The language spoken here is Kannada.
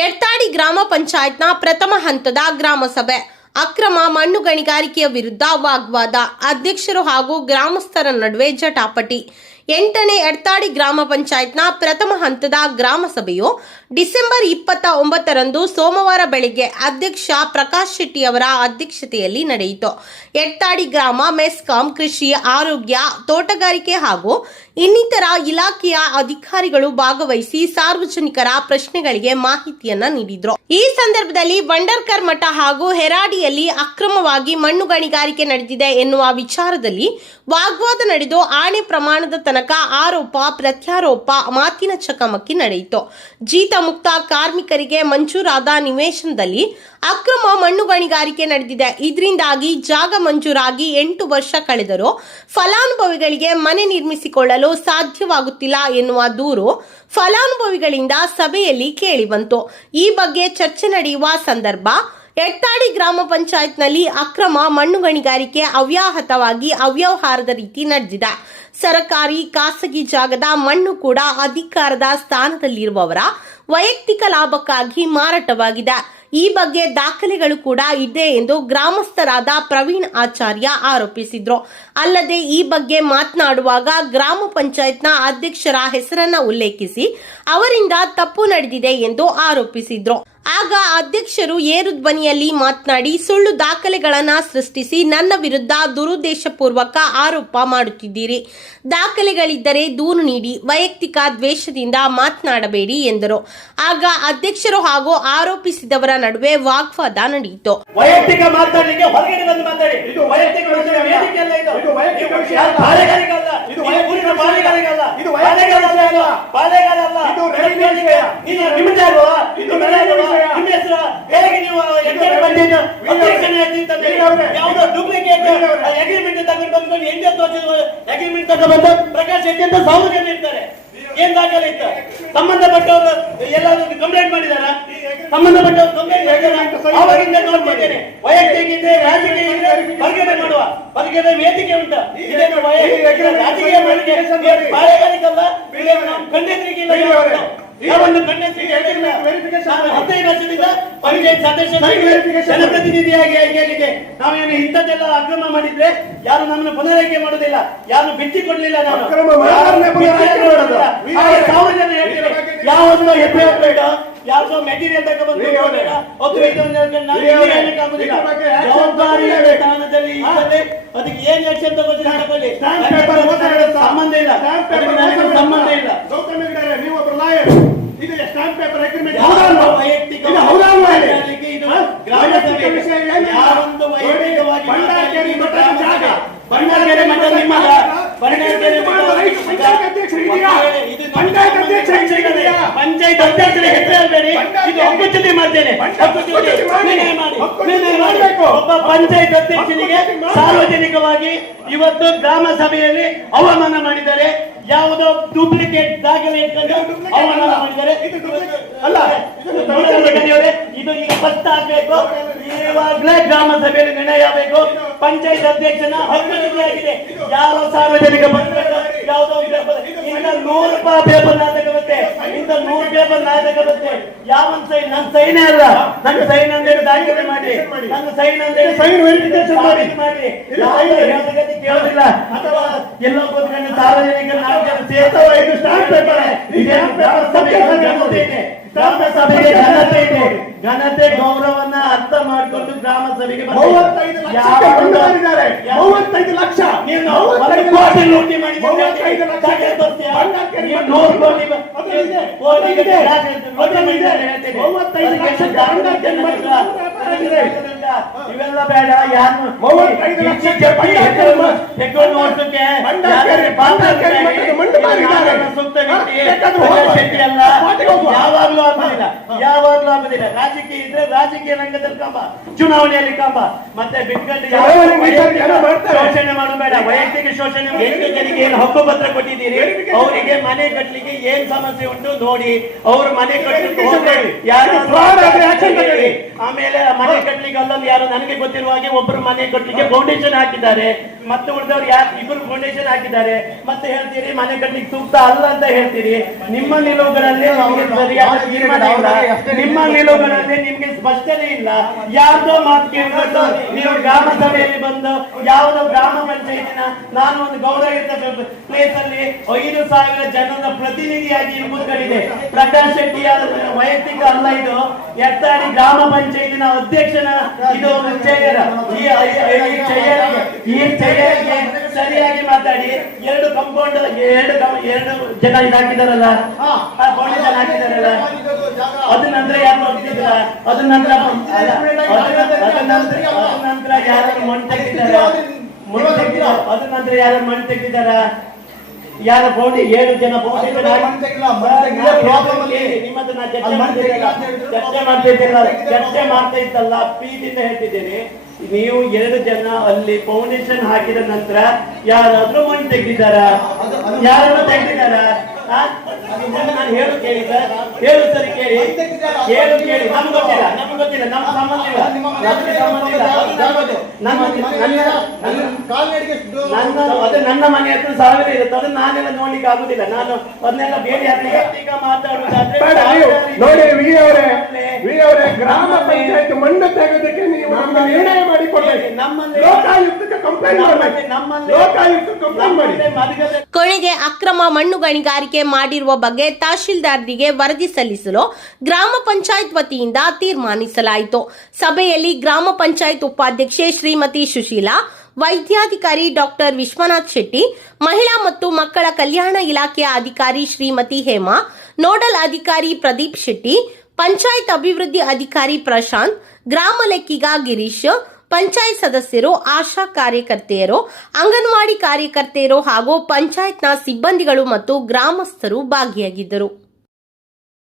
ಯಡ್ತಾಡಿ ಗ್ರಾಮ ಪಂಚಾಯತ್ನ ಪ್ರಥಮ ಹಂತದ ಗ್ರಾಮ ಸಭೆ. ಅಕ್ರಮ ಮಣ್ಣು ಗಣಿಗಾರಿಕೆಯ ವಿರುದ್ಧ ವಾಗ್ವಾದ. ಅಧ್ಯಕ್ಷರು ಹಾಗೂ ಗ್ರಾಮಸ್ಥರ ನಡುವೆ ಜಟಾಪಟಿ. 8ನೇ ಯಡ್ತಾಡಿ ಗ್ರಾಮ ಪಂಚಾಯತ್ನ ಪ್ರಥಮ ಹಂತದ ಗ್ರಾಮ ಸಭೆಯು ಡಿಸೆಂಬರ್ 29ರಂದು ಸೋಮವಾರ ಬೆಳಗ್ಗೆ ಅಧ್ಯಕ್ಷ ಪ್ರಕಾಶ್ ಶೆಟ್ಟಿ ಅವರ ಅಧ್ಯಕ್ಷತೆಯಲ್ಲಿ ನಡೆಯಿತು. ಯಡ್ತಾಡಿ ಗ್ರಾಮ ಮೆಸ್ಕಾಂ, ಕೃಷಿ, ಆರೋಗ್ಯ, ತೋಟಗಾರಿಕೆ ಹಾಗೂ ಇನ್ನಿತರ ಇಲಾಖೆಯ ಅಧಿಕಾರಿಗಳು ಭಾಗವಹಿಸಿ ಸಾರ್ವಜನಿಕರ ಪ್ರಶ್ನೆಗಳಿಗೆ ಮಾಹಿತಿಯನ್ನ ನೀಡಿದ್ರು. ಈ ಸಂದರ್ಭದಲ್ಲಿ ಬಂಡರ್ಕರ್ ಮಠ ಹಾಗೂ ಹೆರಾಡಿಯಲ್ಲಿ ಅಕ್ರಮವಾಗಿ ಮಣ್ಣು ಗಣಿಗಾರಿಕೆ ನಡೆದಿದೆ ಎನ್ನುವ ವಿಚಾರದಲ್ಲಿ ವಾಗ್ವಾದ ನಡೆದು ಆಣೆ ಪ್ರಮಾಣದ ತನಕ ಆರೋಪ ಪ್ರತ್ಯಾರೋಪ ಮಾತಿನ ಚಕಮಕಿ ನಡೆಯಿತು. ಜೀತ ಮುಕ್ತ ಕಾರ್ಮಿಕರಿಗೆ ಮಂಜೂರಾದ ನಿವೇಶನದಲ್ಲಿ ಅಕ್ರಮ ಮಣ್ಣು ಗಣಿಗಾರಿಕೆ ನಡೆದಿದೆ. ಇದರಿಂದಾಗಿ ಜಾಗ ಮಂಜೂರಾಗಿ 8 ವರ್ಷ ಕಳೆದರೂ ಫಲಾನುಭವಿಗಳಿಗೆ ಮನೆ ನಿರ್ಮಿಸಿಕೊಳ್ಳಲು ಸಾಧ್ಯವಾಗುತ್ತಿಲ್ಲ ಎನ್ನುವ ದೂರು ಫಲಾನುಭವಿಗಳಿಂದ ಸಭೆಯಲ್ಲಿ ಕೇಳಿಬಂತು. ಈ ಬಗ್ಗೆ ಚರ್ಚೆ ನಡೆಯುವ ಸಂದರ್ಭ ಯಡ್ತಾಡಿ ಗ್ರಾಮ ಪಂಚಾಯತ್ನಲ್ಲಿ ಅಕ್ರಮ ಮಣ್ಣು ಗಣಿಗಾರಿಕೆ ಅವ್ಯಾಹತವಾಗಿ ಅವ್ಯವಹಾರದ ರೀತಿ ನಡೆದಿದೆ. ಸರ್ಕಾರಿ ಖಾಸಗಿ ಜಾಗದ ಮಣ್ಣು ಕೂಡ ಅಧಿಕಾರದ ಸ್ಥಾನದಲ್ಲಿರುವವರ ವೈಯಕ್ತಿಕ ಲಾಭಕ್ಕಾಗಿ ಮಾರಾಟವಾಗಿದೆ. ಈ ಬಗ್ಗೆ ದಾಖಲೆಗಳು ಕೂಡ ಇದೆ ಎಂದು ಗ್ರಾಮಸ್ಥರಾದ ಪ್ರವೀಣ್ ಆಚಾರ್ಯ ಆರೋಪಿಸಿದ್ರು. ಅಲ್ಲದೆ ಈ ಬಗ್ಗೆ ಮಾತನಾಡುವಾಗ ಗ್ರಾಮ ಪಂಚಾಯತ್ನ ಅಧ್ಯಕ್ಷರ ಹೆಸರನ್ನ ಉಲ್ಲೇಖಿಸಿ ಅವರಿಂದ ತಪ್ಪು ನಡೆದಿದೆ ಎಂದು ಆರೋಪಿಸಿದ್ರು. ಆಗ ಅಧ್ಯಕ್ಷರು ಏರು ಧ್ವನಿಯಲ್ಲಿ ಮಾತನಾಡಿ ಸುಳ್ಳು ದಾಖಲೆಗಳನ್ನ ಸೃಷ್ಟಿಸಿ ನನ್ನ ವಿರುದ್ಧ ದುರುದ್ದೇಶಪೂರ್ವಕ ಆರೋಪ ಮಾಡುತ್ತಿದ್ದೀರಿ. ದಾಖಲೆಗಳಿದ್ದರೆ ದೂರು ನೀಡಿ, ವೈಯಕ್ತಿಕ ದ್ವೇಷದಿಂದ ಮಾತನಾಡಬೇಡಿ ಎಂದರು. ಆಗ ಅಧ್ಯಕ್ಷರು ಹಾಗೂ ಆರೋಪಿಸಿದವರ ನಡುವೆ ವಾಗ್ವಾದ ನಡೆಯಿತು. ವೈಯಕ್ತಿಕ ಮಾತಾಡಲಿಕ್ಕೆ ಹೊರಗಡೆ ಬಂದು ಮಾತಾಡಿ. ಇದು ವೈಯಕ್ತಿಕ ವೇದಿಕೆ ಅಲ್ಲ. ಇದು ವೈಯಕ್ತಿಕ ವಿಷಯ ಬಾಳೆಗಾರಿಗಲ್ಲ. ಇದು ಊರಿನ ಬಾಳೆಗಾರಿಗಲ್ಲ. ಇದು ಬಾಳೆಗಾರಲ್ಲ. ಬಾಳೆಗಾರಲ್ಲ. ಇದು ವೇದಿಕೆ. ನೀವು ನಿಮ್ಮದಾಗೋ ಇದು ನಡೆಯಲ್ಲ. ನಿಮ್ಮ ಹೆಸರು ಹೇಗೆ ನೀವು ಎಕ್ಸಾಮ್ ಬಂದಿದ್ದು ಅಧ್ಯಕ್ಷನೇ ಆಗ್ತಿದ್ದಂತೆ ಯಾವುದೋ ಡೂಪ್ಲಿಕೇಟ್ ಅಗ್ರಿಮೆಂಟ್ ತಗೊಂಡು ಬಂದ್ಕೊಂಡು 8 ವರ್ಷದ ಅಗ್ರಿಮೆಂಟ್ ತಗೊಂಡು ಬಂದು ಪ್ರಕಾಶ್ ಶೆಟ್ಟಿ ಅಂತ 1000 ಜನ ಇರ್ತಾರೆ. ಏನ್ ದಾಖಲೆ ಇತ್ತು? ಸಂಬಂಧಪಟ್ಟವರು ಎಲ್ಲಾದ್ರೂ ಕಂಪ್ಲೇಂಟ್ ಮಾಡಿದಾರ? ಸಂಬಂಧಪಟ್ಟವರು ಕಂಪ್ಲೇಂಟ್ ಮಾಡಿದಾರ? ಅವಾಗಿಂದ ನೋಡ್ತಿದ್ದೇನೆ. ವೈಯಕ್ತಿಕ ಇದೆ, ರಾಜಕೀಯ ಇದೆ, ಹೊರಗಡೆ ಮಾಡುವ ಹೊರಗಡೆ ವೇದಿಕೆ ಉಂಟು. ಇದೇನು ರಾಜಕೀಯ ಬಾಳೆಗಾರಿಕಲ್ಲ. ಖಂಡಿತರಿಗಿಲ್ಲ. ಯಾವನ್ನು ಖಂಡಿತರಿಗೆ 15 ವರ್ಷದಿಂದ ಪಂಚಾಯತ್ ಸದಸ್ಯ ಜನಪ್ರತಿನಿಧಿಯಾಗಿ ಆಗಿದೆ. ನಾವೇನು ಇಂಥದ್ದೆಲ್ಲ ಅಕ್ರಮ ಮಾಡಿದ್ರೆ ಯಾರು ನಮ್ಮನ್ನು ಪುನರಾಯ್ಕೆ ಮಾಡುದಿಲ್ಲ, ಯಾರು ಬಿಟ್ಟಿ ಕೊಡ್ಲಿಲ್ಲ. ನಾವು 1000 ಜನ ಹೇಳ್ತೀವಿ. ಯಾವ್ದು ಎಫ್ಐಆರ್ ಯಾವ್ದೋ ಮೆಟೀರಿಯಲ್ ತಗೊಂಡ್ಬಂದು ಜವಾಬ್ದಾರಿಯ ಸ್ಥಾನದಲ್ಲಿ ಅದಕ್ಕೆ ಏನ್ ಆಕ್ಷನ್ ತಗೊಳ್ಳಿ. ಸಂಬಂಧ ಇಲ್ಲ, ಸಂಬಂಧ ಇಲ್ಲ. ನೀವು ಒಬ್ಬರು ಲಾಯರ್. ಇದು ಸ್ಟಾಂಪ್ ಪೇಪರ್ ಅಗ್ರಿಮೆಂಟ್ ವೈಯಕ್ತಿಕ ಇದು ಗ್ರಾಮ ಸಭೆ ಯಾರೊಂದು ವೈಯಕ್ತಿಕವಾಗಿ ಬಂಡಾರ್ಕೆರೆ ಮಠ ಜಾಗ ಬಂಡಾರ್ಕೆರೆ ಮಠ ನಿಮ್ಮ ಬಂಡಾರ್ಕೆರೆ ಮಠ ಪಂಚಾಯತ್ ಅಧ್ಯಕ್ಷರ ಹೆಸರು ಹೇಳ್ಬೇಡಿ. ಇದು ಹಕ್ಕುಚ್ಯುತಿ ಮಾಡ್ತೇನೆ. ಒಬ್ಬ ಪಂಚಾಯತ್ ಅಧ್ಯಕ್ಷನಿಗೆ ಸಾರ್ವಜನಿಕವಾಗಿ ಇವತ್ತು ಗ್ರಾಮ ಸಭೆಯಲ್ಲಿ ಅವಮಾನ ಮಾಡಿದ್ದಾರೆ. ಯಾವುದೋ ಡೂಪ್ಲಿಕೇಟ್ ದಾಖಲೆ ಇಟ್ಕೊಂಡು ಅವಮಾನ ಮಾಡಿದ್ದಾರೆ. ಅಲ್ಲ, ಇದು ಈಗ ಸ್ಪಷ್ಟ ಆಗ್ಬೇಕು. ಇವಾಗಲೇ ಗ್ರಾಮ ಸಭೆಯಲ್ಲಿ ನಿರ್ಣಯ ಆಗಬೇಕು. ಪಂಚಾಯತ್ ಅಧ್ಯಕ್ಷನ ಹಕ್ಕುಚ್ಯುತಿಯಾಗಿದೆ. ಯಾರೋ ಸಾರ್ವಜನಿಕ ಬಂದ್ಬೇಕು. ಯಾವುದೋ 100 ರೂಪಾಯಿ ಪೇಪರ್ ನಾಟಕ ಬರುತ್ತೆ. 100 ಪೇಪರ್ ನಾಟಕ ಬರುತ್ತೆ. ಯಾವನ್ ಸೈನ್? ನನ್ನ ಸೈನೇ ಅಲ್ಲ. ನನ್ನ ಸೈನ್ ಅಂತೇಳಿ ದಾಖಲೆ ಮಾಡಿ, ನನ್ನ ಸೈನ್ ಅಂತೇಳಿ ಸೈನ್ ವೆರಿಫಿಕೇಶನ್ ಮಾಡಿ. ಕೇಳೋದಿಲ್ಲ. ಅಥವಾ ಎಲ್ಲೋ ಕೂತ್ಕೊಂಡು ಸಾರ್ವಜನಿಕರು ಇದು ಸ್ಟಾಂಪ್ ಪೇಪರ್. ಗ್ರಾಮ ಸಭೆಗೆ ಘನತೆ ಇದೆ. ಘನತೆ ಗೌರವನ್ನ ಅರ್ಥ ಮಾಡಿಕೊಂಡು ಗ್ರಾಮ ಸಭೆಗೆ 35 ಲಕ್ಷ ಕೋಟಿ ಲೂಟಿ ಮಾಡಿ 35 ಇವೆಲ್ಲ ಬೇಡ. ಯಾರು 35 ಲಕ್ಷ ನೋಡ್ಸಕ್ಕೆ ಯಾವಾಗ್ಲೂ ಆಗುದಿಲ್ಲ. ರಾಜಕೀಯ ಇದ್ರೆ ರಾಜಕೀಯ ರಂಗದಲ್ಲಿ ಕಾಂಬ, ಚುನಾವಣೆಯಲ್ಲಿ ಕಾಂಬ. ಮತ್ತೆ ಬಿಟ್ಕೊಂಡು ಶೋಷಣೆ ಮಾಡಬೇಡ. ವೈಯಕ್ತಿಕ ಶೋಷಣೆ. 8 ಜನರಿಗೆ ಏನು ಹಕ್ಕು ಪತ್ರ ಕೊಟ್ಟಿದ್ದೀರಿ, ಅವರಿಗೆ ಮನೆ ಕಟ್ಟಲಿಕ್ಕೆ ಏನ್ ಸಮಸ್ಯೆ ಉಂಟು ನೋಡಿ. ಅವ್ರು ಮನೆ ಕಟ್ಟಲಿಕ್ಕೆ ಹೋಗ್ಬೇಡಿ. ಆಮೇಲೆ ಮನೆ ಕಟ್ಟಲಿಕ್ಕೆ ಅಲ್ಲೊಂದು ಯಾರು ನನಗೆ ಗೊತ್ತಿರುವ ಹಾಗೆ ಒಬ್ಬರು ಮನೆ ಕಟ್ಟಲಿಕ್ಕೆ ಫೌಂಡೇಶನ್ ಹಾಕಿದ್ದಾರೆ. ಮತ್ತೆ ಉಳಿದವ್ರು ಯಾರು ಇಬ್ಬರು ಫೌಂಡೇಶನ್ ಹಾಕಿದ್ದಾರೆ, ಮತ್ತೆ ಹೇಳ್ತೀರಿ ಮನೆ ಕಟ್ಟಿಗೆ ಸೂಕ್ತ ಅಲ್ಲ ಅಂತ ಹೇಳ್ತೀರಿ. ನಿಮ್ಮ ನಿಲುವುಗಳಲ್ಲಿ ನಿಮಗೆ ಸರಿಯಾದ ತೀರ್ಮಾನ ಇಲ್ಲ, ನಿಮ್ಮ ನಿಲುವುಗಳಲ್ಲಿ ನಿಮ್ಗೆ ಸ್ಪಷ್ಟನೆ ಇಲ್ಲ. ಯಾವ್ದೋ ಮಾತು ಕೇಳ್ಕೊಂಡು ನೀವು ಗ್ರಾಮ ಸಭೆಯಲ್ಲಿ ಬಂದು ಯಾವುದೋ ಗ್ರಾಮ ಪಂಚಾಯತಿನ ನಾನು ಒಂದು ಗೌರವಯುತ ಪ್ಲೇಸ್ ಅಲ್ಲಿ 5,000 ಜನರ ಪ್ರತಿನಿಧಿಯಾಗಿ ಕೂತ್ಕೊಂಡಿದೆ. ಪ್ರಕಾಶ್ ಶೆಟ್ಟಿ ವೈಯಕ್ತಿಕ ಅಲ್ಲ ಇದು, ಎತ್ತಾಡಿ ಗ್ರಾಮ ಪಂಚಾಯತಿನ ಅಧ್ಯಕ್ಷನ ಇದು ಚೇಯರ್. ಈ ಚೇಯರ್ಗೆ ಸರಿಯಾಗಿ ಮಾತಾಡಿ. ಎರಡು ಕಂಪೌಂಡ್ ಎರಡು ಜನ ಇದಾಕಿದಾರಲ್ಲ, ಫೌಂಡೇಶನ್ ಹಾಕಿದಾರಲ್ಲ, ಅದ ನಂತರ ಯಾರು ಹೋಗ್ತಿದ್ರ, ಅದ ನಂತರ ಯಾರು ಮಣ್ಣು ತೆಗೆದಿದ್ದಾರ, ಅದ ನಂತರ ಯಾರು ಮಣ್ಣು ತೆಗೆದಿದ್ದಾರ, ಯಾರ ಫೌಂಡ್ 7 ಜನ ಫೌಂಡೇಶನ್ ಚರ್ಚೆ ಮಾಡ್ತಾ ಇತ್ತಲ್ಲ, ಪ್ರೀತಿಯಿಂದ ಹೇಳ್ತಿದ್ದೇನೆ. ನೀವು 2 ಜನ ಅಲ್ಲಿ ಫೌಂಡೇಶನ್ ಹಾಕಿದ ನಂತರ ಯಾರಾದ್ರೂ ಮಣ್ಣು ತೆಗೆದಿದ್ದಾರ, ಯಾರನ್ನು ತೆಗೆದಿದ್ದಾರ? ನಾನು ಹೇಳು ಕೇಳಿ ಸರ್, ಹೇಳು ಸರಿ ಕೇಳಿ, ಹೇಳು ಕೇಳಿ. ನಮ್ಗೆ ಗೊತ್ತಿಲ್ಲ, ನಮ್ಗೆ ಗೊತ್ತಿಲ್ಲ, ನಮ್ಮ ಸಂಬಂಧ ಇಲ್ಲ, ನನ್ನ ಮನೆ ಹತ್ರ 1000 ಇರುತ್ತೆ, ಅದನ್ನ ನಾನೆಲ್ಲ ನೋಡ್ಲಿಕ್ಕೆ ಆಗುದಿಲ್ಲ. ನಾನು ಅದನ್ನೆಲ್ಲ ಬೇರೆ ಈಗ ಮಾತಾಡುವುದಾದ್ರೆ ನೋಡಿ ಗ್ರಾಮ ಪಂಚಾಯತ್ ಮಣ್ಣು ತೆಗೆದಕ್ಕೆ ನೀವು ನಮ್ಮ ನಿರ್ಣಯ ಮಾಡಿಕೊಳ್ಳಿ, ಲೋಕಾಯುಕ್ತಕ್ಕೆ ಕಂಪ್ಲೇಂಟ್ ಮಾಡಬೇಕು, ಲೋಕಾಯುಕ್ತಕ್ಕೆ ಕಂಪ್ಲೇಂಟ್ ಮಾಡಿ. ಕೊನೆಗೆ ಅಕ್ರಮ ಮಣ್ಣು ಗಣಿಗಾರಿಕೆ ಮಾಡಿರುವ ಬಗ್ಗೆ ತಹಶೀಲ್ದಾರರಿಗೆ ವರದಿ ಸಲ್ಲಿಸಲು ಗ್ರಾಮ ಪಂಚಾಯತ್ ವತಿಯಿಂದ ತೀರ್ಮಾನಿಸಲಾಯಿತು. ಸಭೆಯಲ್ಲಿ ಗ್ರಾಮ ಪಂಚಾಯತ್ ಉಪಾಧ್ಯಕ್ಷೆ ಶ್ರೀಮತಿ ಸುಶೀಲಾ, ವೈದ್ಯಾಧಿಕಾರಿ ಡಾಕ್ಟರ್ ವಿಶ್ವನಾಥ್ ಶೆಟ್ಟಿ, ಮಹಿಳಾ ಮತ್ತು ಮಕ್ಕಳ ಕಲ್ಯಾಣ ಇಲಾಖೆಯ ಅಧಿಕಾರಿ ಶ್ರೀಮತಿ ಹೇಮಾ, ನೋಡಲ್ ಅಧಿಕಾರಿ ಪ್ರದೀಪ್ ಶೆಟ್ಟಿ, ಪಂಚಾಯತ್ ಅಭಿವೃದ್ಧಿ ಅಧಿಕಾರಿ ಪ್ರಶಾಂತ್, ಗ್ರಾಮ ಲೆಕ್ಕಿಗ ಗಿರೀಶ್, ಪಂಚಾಯತ್ ಸದಸ್ಯರು, ಆಶಾ ಕಾರ್ಯಕರ್ತೆಯರು, ಅಂಗನವಾಡಿ ಕಾರ್ಯಕರ್ತೆಯರು ಹಾಗೂ ಪಂಚಾಯತ್ನ ಸಿಬ್ಬಂದಿಗಳು ಮತ್ತು ಗ್ರಾಮಸ್ಥರು ಭಾಗಿಯಾಗಿದ್ದರು.